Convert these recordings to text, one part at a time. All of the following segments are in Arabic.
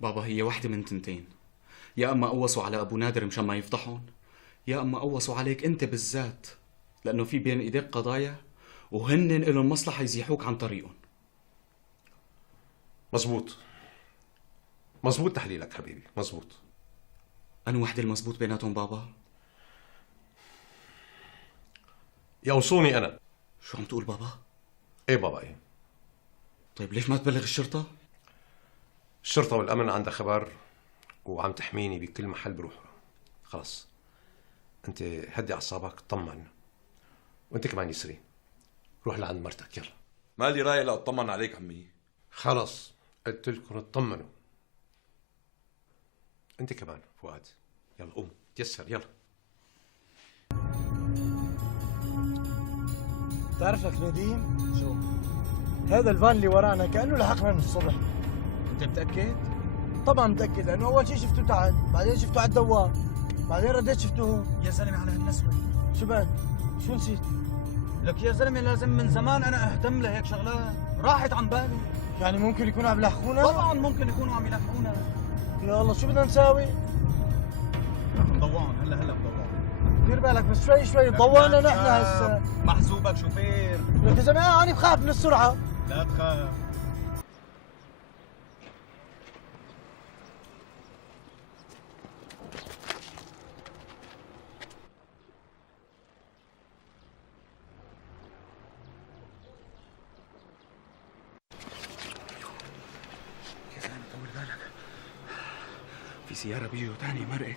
بابا هي وحده من تنتين، يا اما قوصوا على ابو نادر مشان ما يفضحهم، يا اما قوصوا عليك انت بالذات، لانه في بين ايديك قضايا وهن لهم مصلحه يزيحوك عن طريقهم. مزبوط مزبوط تحليلك حبيبي، مزبوط. أنا وحده المزبوط بيناتهم بابا؟ يوصوني انا. شو عم تقول بابا؟ ايه بابا ايه. طيب ليش ما تبلغ الشرطه؟ الشرطة والأمن عندها خبر وعم تحميني بكل محل بروحه. خلص أنت هدي أعصابك، اطمن. وأنت كمان يسري روح لعند مرتك يلا. مالي رايح لأطمن عليك عمي. خلص قلت لكم اطمنوا. أنت كمان فؤاد يلا قوم تيسر يلا. تعرف لك نديم شو هذا الفان اللي ورانا كأنه لحقنا من الصبح. انت متأكد؟ طبعا متأكد لأنه أول شيء شفته تعال، بعدين شفته على الدوار، بعدين رديت شفته هون. يا زلمة على هالنسوة شو بعد؟ شو نسيت؟ لك يا زلمة لازم من زمان أنا أهتم لهيك شغلات، راحت عن بالي. يعني ممكن يكونوا عم يلحقونا؟ طبعا ممكن يكونوا عم يلحقونا. يا الله شو بدنا نساوي؟ مضوعون هلا مضوعون. دير بالك بس شوي شوي ضوعنا نحن هسه. محسوبك شوفير. لك يا زلمة أنا بخاف من السرعة. لا تخاف. في سيارة بيجوا تاني مرقت،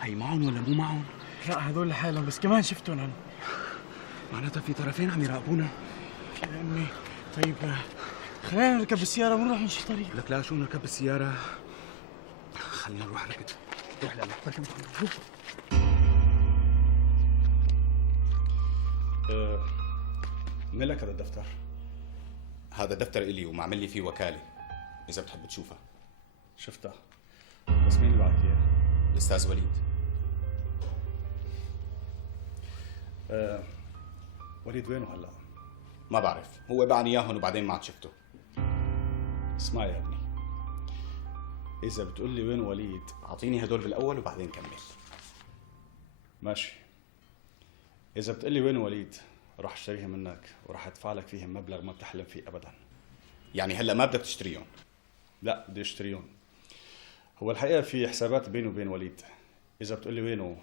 هي معهم ولا مو معهم؟ لا هذول لحالهم بس كمان شفتهم أنا. معناتها في طرفين عم يراقبونا. يا أمي طيب خلينا نركب بالسيارة ونروح نمشي طريق. لك لا شو نركب بالسيارة؟ خلينا نروح ركض. روح لا ركب. من لك هذا الدفتر؟ هذا دفتر إلي ومعمل لي فيه وكالة، إذا بتحب تشوفها. شفتها، بس مين اللي بعت اياه؟ الأستاذ وليد. وليد وينه هلا؟ ما بعرف، هو باعني إياهم وبعدين ما عاد شفته. اسمع يا ابني، إذا بتقول لي وين وليد أعطيني هدول بالأول وبعدين كمل. ماشي. إذا بتقول لي وين وليد راح اشتريها منك وراح ادفع لك فيهم مبلغ ما بتحلم فيه أبدا. يعني هلا ما بدك تشتريهم؟ لا بدي اشتريهم. هو الحقيقة في حسابات بيني وبين وليد، إذا بتقول لي وينه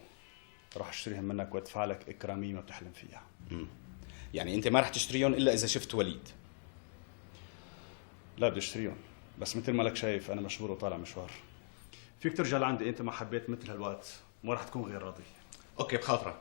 راح اشتريهم منك وادفع لك إكرامية ما بتحلم فيها. يعني أنت ما راح تشتريهم إلا إذا شفت وليد؟ لا بدي اشتريهم، بس مثل ما لك شايف أنا مشغول وطالع مشوار. فيك ترجع لعندي، أنت ما حبيت مثل هالوقت ما راح تكون غير راضي. أوكي بخاطرك.